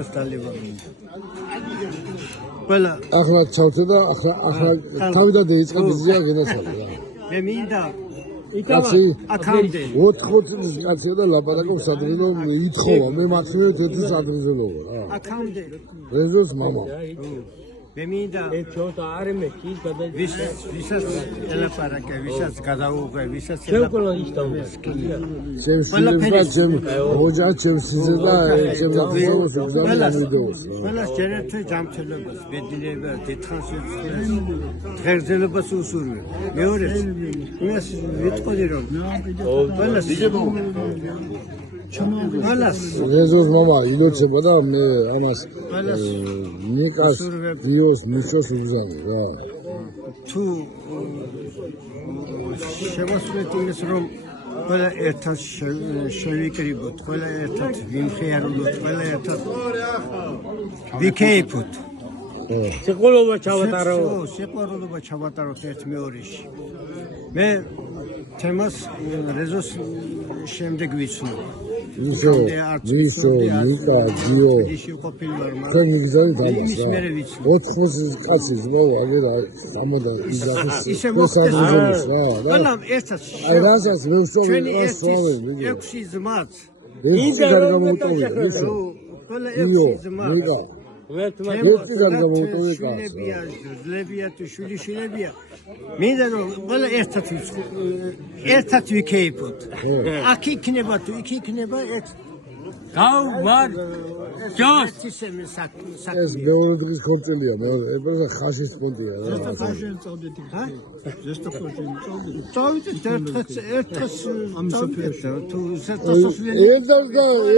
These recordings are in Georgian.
ყველას დალევა მინდა. ყველა ახლა ჩავთე და ახლა თავიდან დაიწყე ბიზია გენაცვალე რა. მე მინდა კაცი აქამდე 80 წლის კაცია და ლაპარაკობს სადრიზო ითხოვა მე მაქსიმუმ თეთრი სადრიზო რა. აქამდე რეზოს მამა. მე მინდა ვისაც ელაპარაკე, ვისაც გადაუღე, ვისაც ელაპარაკე. ჩემ ოჯახ ჩემ სიძე და ჩემ დაღმოს გზამენიდოს. ყველას ჯერეთ ჯამთელობას, ბედნიერებას, დითხანს ღერძელობას უსურვებ. მეორე იმას ვიტყოდი რომ ყველას რეზოს მამა ილოცება და მე ამას ნიკას დიოს მისოს უგზავნა რა. თუ შემოსვლით იმის რომ ყველა ერთად შევიკრიბოთ, ყველა ერთად ვიმხიარულოთ, ყველა ერთად ვიქეიფოთ. სიყვარულობა ჩავატაროთ ერთ მეორეში. მე თემას რეზოს შემდეგ ვიცნობ. ისო ნიკა დიო თქვენ მიგზავნით ამას რა 80 კაცი ზმოვა აგერა ამოდა იზახის ისე მოხდეს რა ერთად აი რასაც მე ვსწავლე ასწავლე 6 ზმაც ინდა გამოტოვე ისო ყველა 6 ზმაც ერთი გამოტოვე კაცი ძლებია თუ შვილიშვილებია მინდა რომ ყველა ერთად ვიქეიფოთ აქ იქნება თუ იქ იქნება ერთ გავმარ ჯოს ეს მეორე დღის კონტროლია მეორე ებრაზა ხაშის პონტია რა ხაშენ წავდეთი ჰა ზესტო ხაშენ წავდეთ ერთხელ ამ სოფიაში თუ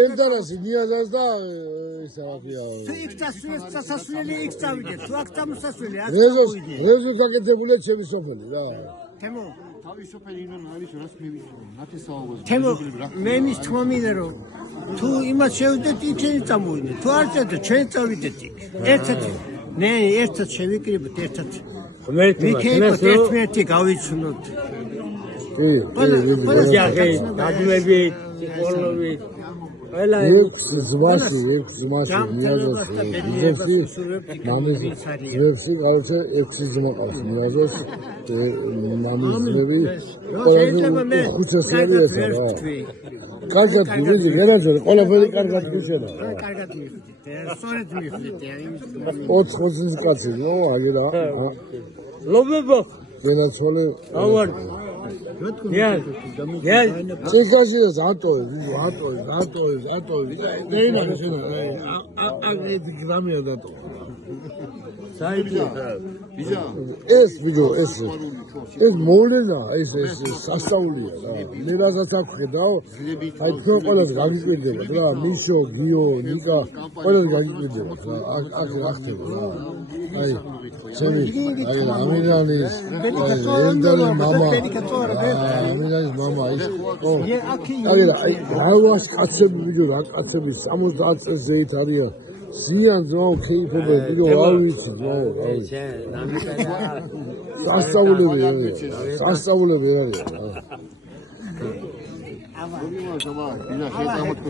ელდარასი ნიაზას და ისაა თუ იქ დასასვლელი იქ წავიდეთ თუ აქ დამოსასვლელი აქ რეზოს დაგეძებულია ჩემი სოფელი რა თემო თავის სოფელი იმან არის რას მე ვიცი ნათესაობას თემო მე მის თქმა მინდა რომ თუ იმას შევიდეთ იქ წამოვიდეთ თუ არ წავიდეთ ჩვენ წავიდეთ იქ ერთად ნე ერთად შევიკრიბოთ ერთად ვიქეიფოთ ერთმანეთი გავიცნოთ დადლები სიყვარულები ყველა ერთ ზმაში ნიაზოს მამის ძმებში კაროჩე ერთი ზმა ყავს ნიაზოს მამის ძმები ხუთასი არის რა კარგად ვიძი გერაძე ყველაფერი კარგად გიშენა კარგად მიხვდით სწორედ მიხვდით 80 კაცი ნო აგერა ლობებო გენაცვალე ავარ წესაში და ატოებს ნეინა შენა აგეთ გრამია დატო საიდია ეს ვიდეო ეს მოვლენა ეს სასწაულია რა მე რასაც აქ ხედავ აი თქვენ ყველას გაგიკვირდებათ რა მიშო გიო ნიკა ყველას გაგიკვირდებათ რა აქ რა ხდება რა აი ჩემი აი ამირანის ელდარი მამა ამირანის მამა ის აი რა კაცები ვიდეო რა კაცები 70 წელს ზეით არიან ზიან ძმაო ქეიფობენ ვიდეო არ ვიცი ძმაო რა ვიცი სასწაულები არიან რა